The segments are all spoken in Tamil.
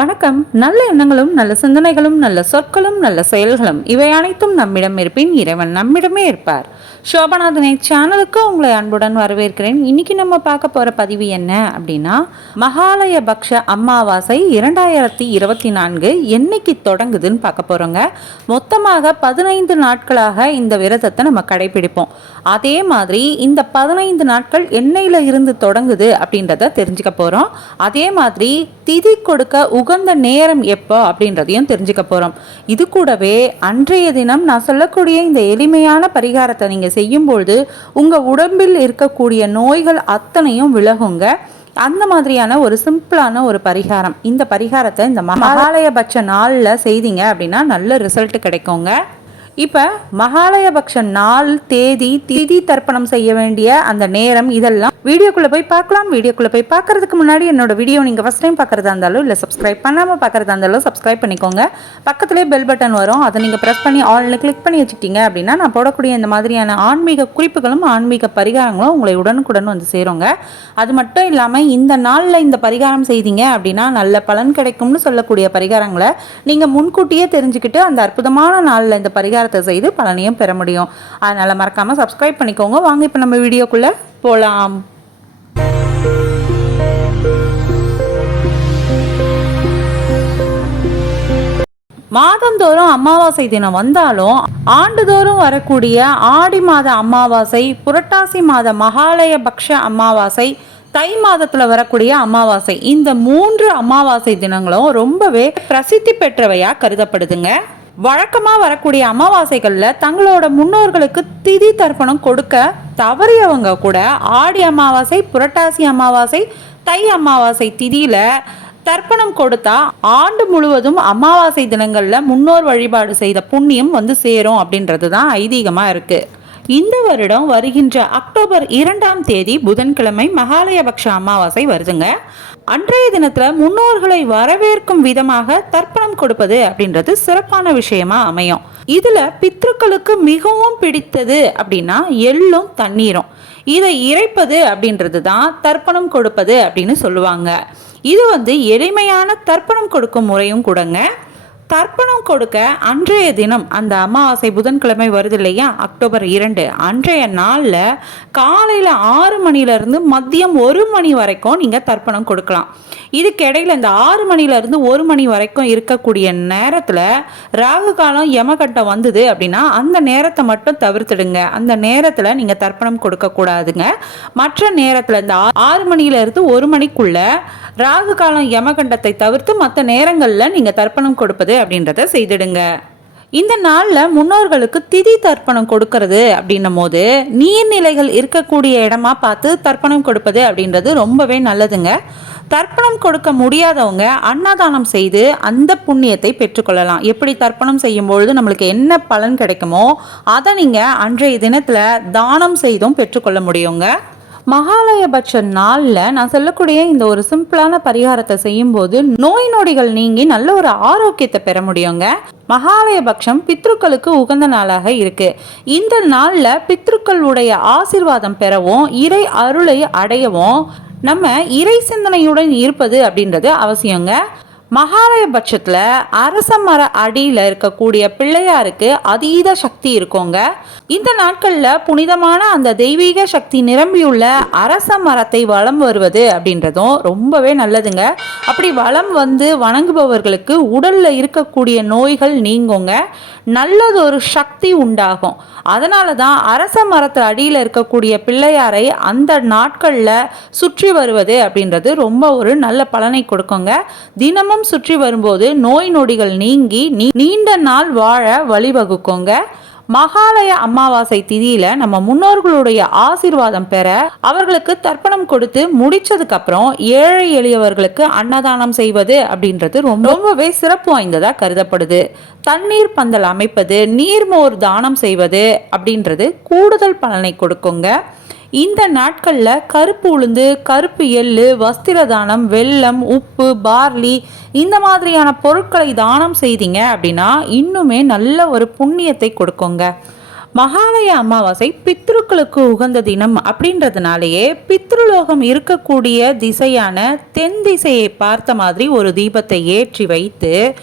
வணக்கம். நல்ல எண்ணங்களும் நல்ல சிந்தனைகளும் நல்ல சொற்களும் நல்ல செயல்களும் இவை அனைத்தும் நம்மிடம் இருப்பின் இறைவன் நம்மிடமே இருப்பார். சோபநாதனை சேனலுக்கு உங்களை அன்புடன் வரவேற்கிறேன். இன்னைக்கு நம்ம பார்க்க போகிற பதிவு என்ன அப்படின்னா மகாலய பக்ஷ அமாவாசை இரண்டாயிரத்தி இருபத்தி நான்கு என்னைக்கு தொடங்குதுன்னு பார்க்க போகிறோங்க மொத்தமாக பதினைந்து நாட்களாக இந்த விரதத்தை நம்ம கடைபிடிப்போம். அதே மாதிரி இந்த பதினைந்து நாட்கள் எண்ணெயில் இருந்து தொடங்குது அப்படின்றத தெரிஞ்சுக்க போகிறோம் அதே மாதிரி திதி கொடுக்க உகந்த நேரம் எப்போ அப்படின்றதையும் தெரிஞ்சுக்க போகிறோம் இது கூடவே அன்றைய தினம் நான் சொல்லக்கூடிய இந்த எளிமையான பரிகாரத்தை நீங்கள் செய்யும்பொழுது உங்கள் உடம்பில் இருக்கக்கூடிய நோய்கள் அத்தனையும் விலகுங்க. அந்த மாதிரியான ஒரு சிம்பிளான ஒரு பரிகாரம். இந்த பரிகாரத்தை இந்த மகாலயபட்ச நாளில் செய்தீங்க அப்படின்னா நல்ல ரிசல்ட் கிடைக்குங்க. இப்போ மகாலயபக்ஷ நாள் தேதி திதி தர்ப்பணம் செய்ய வேண்டிய அந்த நேரம் இதெல்லாம் வீடியோக்குள்ளே போய் பார்க்கலாம். வீடியோக்குள்ளே போய் பார்க்கறதுக்கு முன்னாடி என்னோட வீடியோ நீங்கள் ஃபஸ்ட் டைம் பார்க்குறதா இருந்தாலும் இல்லை சப்ஸ்கிரைப் பண்ணாமல் பார்க்குறதா இருந்தாலும் சப்ஸ்கிரைப் பண்ணிக்கோங்க. பக்கத்துலேயே பெல் பட்டன் வரும். அதை நீங்கள் ப்ரெஸ் பண்ணி ஆல்னு கிளிக் பண்ணி வச்சுக்கிட்டீங்க அப்படின்னா நான் போடக்கூடிய இந்த மாதிரியான ஆன்மீக குறிப்புகளும் ஆன்மீக பரிகாரங்களும் உங்களை உடனுக்குடன் வந்து சேருங்க. அது மட்டும் இல்லாமல் இந்த நாளில் இந்த பரிகாரம் செய்தீங்க அப்படின்னா நல்ல பலன் கிடைக்கும்னு சொல்லக்கூடிய பரிகாரங்களை நீங்கள் முன்கூட்டியே தெரிஞ்சுக்கிட்டு அந்த அற்புதமான நாளில் இந்த பரிகாரத்தை செய்து பலனையும் பெற முடியும். அதனால் மறக்காமல் சப்ஸ்கிரைப் பண்ணிக்கோங்க. வாங்க இப்போ நம்ம வீடியோக்குள்ளே போகலாம் மாதந்தோறும் அமாவாசை தினம் வந்தாலும் ஆண்டுதோறும் வரக்கூடிய ஆடி மாத அமாவாசை புரட்டாசி மாத மகாலய பக்ஷ அமாவாசை தை மாதத்தில் வரக்கூடிய அமாவாசை இந்த மூன்று அமாவாசை தினங்களும் ரொம்பவே பிரசித்தி பெற்றவையாக கருதப்படுதுங்க. வழக்கமாக வரக்கூடிய அமாவாசைகளில் தங்களோட முன்னோர்களுக்கு திதி தர்ப்பணம் கொடுக்க தவறியவங்க கூட ஆடி அமாவாசை புரட்டாசி அமாவாசை தை அமாவாசை திதியில் தர்ப்பணம் கொடுத்தா ஆண்டு முழுவதும் அமாவாசை தினங்களில் முன்னோர் வழிபாடு செய்த புண்ணியம் வந்து சேரும் அப்படின்றது தான் ஐதீகமாக இருக்குது இந்த வருடம் வருகின்ற அக்டோபர் இரண்டாம் தேதி புதன்கிழமை மகாலயபக்ஷ அமாவாசை வருதுங்க. அன்றைய தினத்துல முன்னோர்களை வரவேற்கும் விதமாக தர்ப்பணம் கொடுப்பது அப்படின்றது சிறப்பான விஷயமா அமையும். இதுல பித்ருக்களுக்கு மிகவும் பிடித்தது அப்படின்னா எள்ளும் தண்ணீரும். இதை இறைப்பது அப்படின்றது தான் தர்ப்பணம் கொடுப்பது அப்படின்னு சொல்லுவாங்க. இது வந்து எளிமையான தர்ப்பணம் கொடுக்கும் முறையும் கூடங்க. தர்ப்பணம் கொடுக்க அன்றைய தினம் அந்த அமாவாசை புதன்கிழமை வருது இல்லையா? அக்டோபர் இரண்டு. அன்றைய நாளில் காலையில் ஆறு மணிலேருந்து மதியம் ஒரு மணி வரைக்கும் நீங்கள் தர்ப்பணம் கொடுக்கலாம். இதுக்கிடையில் இந்த ஆறு மணிலேருந்து ஒரு மணி வரைக்கும் இருக்கக்கூடிய நேரத்தில் ராகு காலம் யமகட்டம் வந்தது அப்படின்னா அந்த நேரத்தை மட்டும் தவிர்த்துடுங்க. அந்த நேரத்தில் நீங்கள் தர்ப்பணம் கொடுக்கக்கூடாதுங்க மற்ற நேரத்தில் இந்த ஆறு மணியிலேருந்து ஒரு மணிக்குள்ள ராகு காலம் யமகண்டத்தை தவிர்த்து மற்ற நேரங்களில் நீங்கள் தர்ப்பணம் கொடுப்பது அப்படின்றத செய்திடுங்க. இந்த நாளில் முன்னோர்களுக்கு திதி தர்ப்பணம் கொடுக்கறது அப்படின்னும் போது நீர்நிலைகள் இருக்கக்கூடிய இடமா பார்த்து தர்ப்பணம் கொடுப்பது அப்படின்றது ரொம்பவே நல்லதுங்க. தர்ப்பணம் கொடுக்க முடியாதவங்க அன்னதானம் செய்து அந்த புண்ணியத்தை பெற்றுக்கொள்ளலாம். எப்படி தர்ப்பணம் செய்யும் பொழுது நம்மளுக்கு என்ன பலன் கிடைக்குமோ அதை நீங்கள் அன்றைய தினத்தில் தானம் செய்தும் பெற்றுக்கொள்ள முடியுங்க. மகாலயபட்ச நாளில் நான் சொல்லக்கூடிய இந்த ஒரு சிம்பிளான பரிகாரத்தை செய்யும்போது நோய் நொடிகள் நீங்கி நல்ல ஒரு ஆரோக்கியத்தை பெற முடியுங்க. மகாலயபக்ஷம் பித்ருக்களுக்கு உகந்த நாளாக இருக்கு. இந்த நாளில் பித்ருக்களுடைய ஆசிர்வாதம் பெறவும் இறை அருளை அடையவும் நம்ம இறை சிந்தனையுடன் இருப்பது அப்படின்றது அவசியங்க. மகாலய பட்சத்தில் அரச மர அடியில் இருக்கக்கூடிய பிள்ளையாருக்கு அதீத சக்தி இருக்குங்க. இந்த நாட்களில் புனிதமான அந்த தெய்வீக சக்தி நிரம்பியுள்ள அரச மரத்தை வளம் வருவது அப்படின்றதும் ரொம்பவே நல்லதுங்க. அப்படி வளம் வந்து வணங்குபவர்களுக்கு உடலில் இருக்கக்கூடிய நோய்கள் நீங்குங்க. நல்லதொரு சக்தி உண்டாகும். அதனால தான் அரச மரத்து அடியில் இருக்கக்கூடிய பிள்ளையாரை அந்த நாட்களில் சுற்றி வருவது அப்படின்றது ரொம்ப ஒரு நல்ல பலனை கொடுக்குங்க. தினமும் சுற்றி வரும்போது நோய் நொடிகள் நீங்கி நீண்ட நாள் வாழ வழிவகுக்குங்க. மகாலய அமாவாசை திதியில நம்ம முன்னோர்களுடைய ஆசீர்வாதம் பெற அவர்களுக்கு தர்ப்பணம் கொடுத்து முடிச்சதுக்கு அப்புறம் ஏழை எளியவர்களுக்கு அன்னதானம் செய்வது அப்படின்றது ரொம்ப ரொம்பவே சிறப்பு வாய்ந்ததா கருதப்படுது. தண்ணீர் பந்தல் அமைப்பது நீர்மோர் தானம் செய்வது அப்படின்றது கூடுதல் பலனை கொடுக்குங்க. இந்த நாட்களில் கருப்பு உளுந்து கருப்பு எள்ளு வஸ்திர தானம் வெல்லம் உப்பு பார்லி இந்த மாதிரியான பொருட்களை தானம் செய்தீங்க அப்படின்னா இன்னுமே நல்ல ஒரு புண்ணியத்தை கொடுக்குங்க. மகாலய அமாவாசை பித்ருக்களுக்கு உகந்த தினம் அப்படின்றதுனாலேயே பித்ருலோகம் இருக்கக்கூடிய திசையான தென் திசையை பார்த்த மாதிரி ஒரு தீபத்தை ஏற்றி வைத்து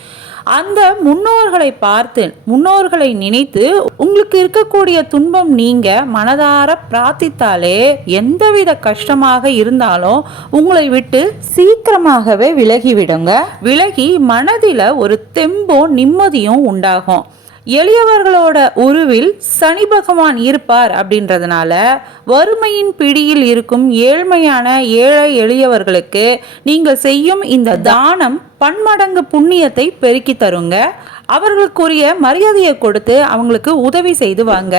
அந்த முன்னோர்களை பார்த்து முன்னோர்களை நினைத்து உங்களுக்கு இருக்கக்கூடிய துன்பம் நீங்க மனதார பிரார்த்தித்தாலே எந்தவித கஷ்டமாக இருந்தாலும் உங்களை விட்டு சீக்கிரமாகவே விலகிவிடுங்க. விலகி மனதில் ஒரு தெம்பும் நிம்மதியும் உண்டாகும். எளியவர்களோட உருவில் சனி பகவான் இருப்பார் அப்படின்றதுனால வறுமையின் பிடியில் இருக்கும் ஏழ்மையான ஏழை எளியவர்களுக்கு நீங்கள் செய்யும் இந்த தானம் பன்மடங்கு புண்ணியத்தை பெருக்கி தருங்க. அவர்களுக்குரிய மரியாதையை கொடுத்து அவங்களுக்கு உதவி செய்து வாங்க.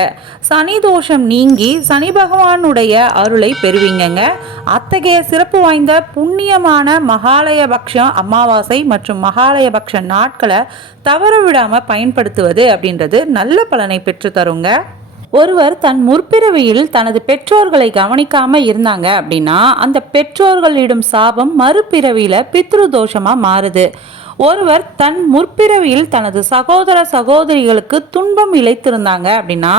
சனி தோஷம் நீங்கி சனி பகவானுடைய அருளை பெறுவீங்கங்க. அத்தகைய சிறப்பு வாய்ந்த புண்ணியமான மகாலயபக்ஷம் அமாவாசை மற்றும் மகாலயபக்ஷ நாட்களை தவற விடாமல் பயன்படுத்துவது அப்படின்றது நல்ல பலனை பெற்று தருங்க. ஒருவர் தன் முற்பிறவியில் தனது பெற்றோர்களை கவனிக்காம இருந்தாங்க அப்படின்னா அந்த பெற்றோர்களிடம் சாபம் மறுபிறவியில பித்ரு தோஷமா மாறுது. ஒருவர் தன் முற்பிறவியில் தனது சகோதர சகோதரிகளுக்கு துன்பம் இழைத்திருந்தாங்க அப்படின்னா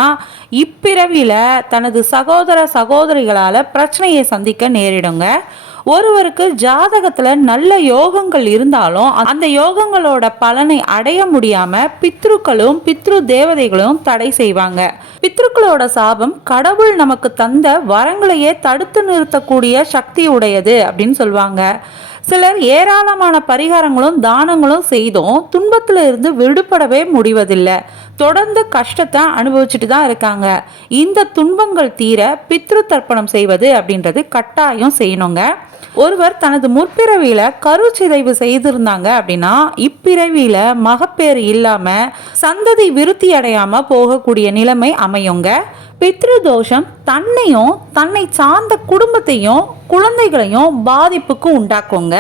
இப்பிறவியில் தனது சகோதர சகோதரிகளால் பிரச்சனையை சந்திக்க நேரிடுங்க. ஒருவருக்கு ஜாதகத்துல நல்ல யோகங்கள் இருந்தாலும் அந்த யோகங்களோட பலனை அடைய முடியாம பித்ருக்களும் பித்ரு தேவதைகளும் தடை செய்வாங்க. பித்ருக்களோட சாபம் கடவுள் நமக்கு தந்த வரங்களையே தடுத்து நிறுத்தக்கூடிய சக்தி உடையது அப்படின்னு சொல்லுவாங்க சிலர் ஏராளமான பரிகாரங்களும் தானங்களும் செய்தும் துன்பத்திலிருந்து விடுபடவே முடிவதில்லை. தொடர்ந்து கஷ்டத்தை அனுபவிச்சுட்டு தான் இருக்காங்க. இந்த துன்பங்கள் தீர பித்ரு தர்ப்பணம் செய்வது அப்படின்றது கட்டாயம் செய்யணுங்க. ஒருவர் தனது முற்பிறவியில கருச்சிதைவு செய்திருந்தாங்க அப்படின்னா இப்பிறவியில மகப்பேறு இல்லாம சந்ததி விருத்தி அடையாம போகக்கூடிய நிலைமை அமையுங்க. பித்ரு தோஷம் தன்னையும் தன்னை சார்ந்த குடும்பத்தையும் குழந்தைகளையும் பாதிப்புக்கு உண்டாக்குங்க.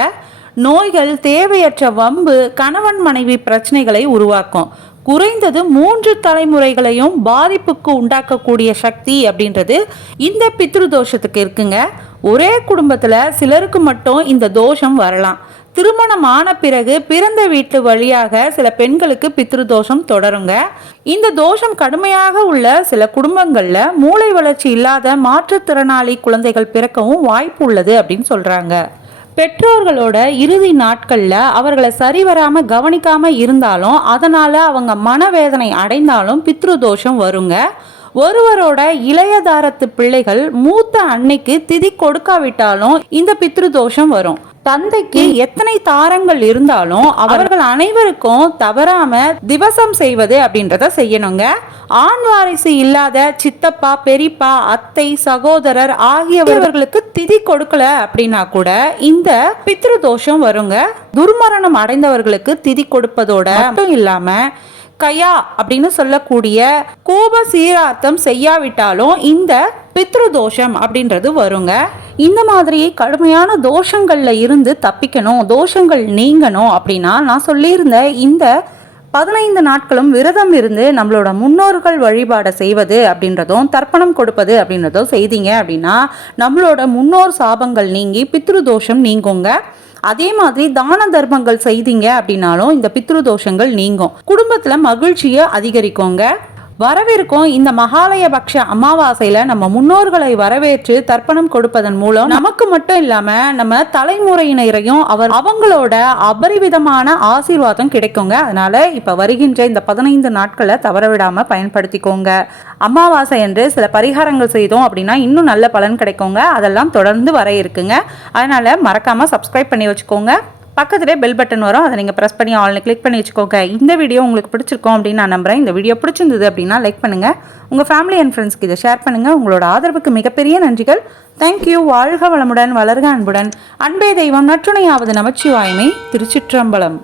நோய்கள் தேவையற்ற வம்பு கணவன் மனைவி பிரச்சனைகளை உருவாக்கும். குறைந்தது மூன்று தலைமுறைகளையும் பாதிப்புக்கு உண்டாக்கக்கூடிய சக்தி அப்படின்றது இந்த பித்ரு தோஷத்துக்கு இருக்குங்க. ஒரே குடும்பத்தில் சிலருக்கு மட்டும் இந்த தோஷம் வரலாம். திருமணம் ஆன பிறகு பிறந்த வீட்டு வழியாக சில பெண்களுக்கு பித்ரு தோஷம் தொடருங்க. இந்த தோஷம் கடுமையாக உள்ள சில குடும்பங்களில் மூளை வளர்ச்சி இல்லாத மாற்றுத்திறனாளி குழந்தைகள் பிறக்கவும் வாய்ப்பு உள்ளது அப்படின்னு சொல்கிறாங்க பெற்றோர்களோட இறுதி நாட்களில் அவர்களை சரிவராம கவனிக்காம இருந்தாலும் அதனால அவங்க மனவேதனை அடைந்தாலும் பித்ரு தோஷம் வருங்க. ஒருவரோட இளையதாரத்து பிள்ளைகள் மூத்த அன்னைக்கு திதி கொடுக்காவிட்டாலும் இந்த பித்ரு தோஷம் வரும். தந்தைக்கு எத்தனை தாரங்கள் இருந்தாலும் அவர்கள் அனைவருக்கும் தவறாம திவசம் செய்வது அப்படின்றத செய்யணுங்க. ஆண் வாரிசு இல்லாத சித்தப்பா பெரியப்பா அத்தை சகோதரர் ஆகியவர்களுக்கு திதி கொடுக்கல அப்படின்னா கூட இந்த பித்ரு தோஷம் வருங்க. துர்மரணம் அடைந்தவர்களுக்கு திதி கொடுப்பதோட மட்டும் இல்லாம கயா அப்படின்னு சொல்லக்கூடிய கோப சீரார்த்தம் செய்யாவிட்டாலும் இந்த பித்ரு தோஷம் அப்படின்றது வருங்க. இந்த மாதிரி கடுமையான தோஷங்கள்ல இருந்து தப்பிக்கணும் தோஷங்கள் நீங்கணும் அப்படின்னா நான் சொல்லியிருந்த இந்த பதினைந்து நாட்களும் விரதம் இருந்து நம்மளோட முன்னோர்கள் வழிபாடை செய்வது அப்படின்றதும் தர்ப்பணம் கொடுப்பது அப்படின்றதும் செய்தீங்க அப்படின்னா நம்மளோட முன்னோர் சாபங்கள் நீங்கி பித்ரு தோஷம் நீங்குங்க. அதே மாதிரி தான தர்மங்கள் செய்தீங்க அப்படின்னாலும் இந்த பித்ரு தோஷங்கள் நீங்கும். குடும்பத்துல மகிழ்ச்சியை அதிகரிக்கோங்க. வரவிருக்கும் இந்த மகாலய பக்ஷ அமாவாசையில நம்ம முன்னோர்களை வரவேற்று தர்ப்பணம் கொடுப்பதன் மூலம் நமக்கு மட்டும் இல்லாம நம்ம தலைமுறையினரையும் அவர் அவங்களோட அபரிவிதமான ஆசீர்வாதம் கிடைக்குங்க. அதனால இப்ப வருகின்ற இந்த பதினைந்து நாட்களை தவறவிடாம பயன்படுத்திக்கோங்க. அமாவாசை என்று சில பரிகாரங்கள் செய்தோம் அப்படின்னா இன்னும் நல்ல பலன் கிடைக்குங்க. அதெல்லாம் தொடர்ந்து வர இருக்குங்க. அதனால மறக்காம சப்ஸ்கிரைப் பண்ணி வச்சுக்கோங்க. பக்கத்துலேயே பெல் பட்டன் வரும். அதை நீங்கள் ப்ரெஸ் பண்ணி ஆல்னு கிளிக் பண்ணி வச்சுக்கோங்க. இந்த வீடியோ உங்களுக்கு பிடிச்சிருக்கோம் அப்படின்னு நான் நம்புகிறேன் இந்த வீடியோ பிடிச்சிருந்தது அப்படின்னா லைக் பண்ணுங்கள் உங்கள் ஃபேமிலி அண்ட் ஃப்ரெண்ட்ஸ்க்கு இதை ஷேர் பண்ணுங்கள் உங்களோட ஆதரவுக்கு மிகப்பெரிய நன்றிகள். தேங்க்யூ வாழ்க வளமுடன் வளர்க அன்புடன். அன்பே தெய்வம் நற்றுணையாவது நமச்சிவாய்மை திருச்சிற்றம்பலம்.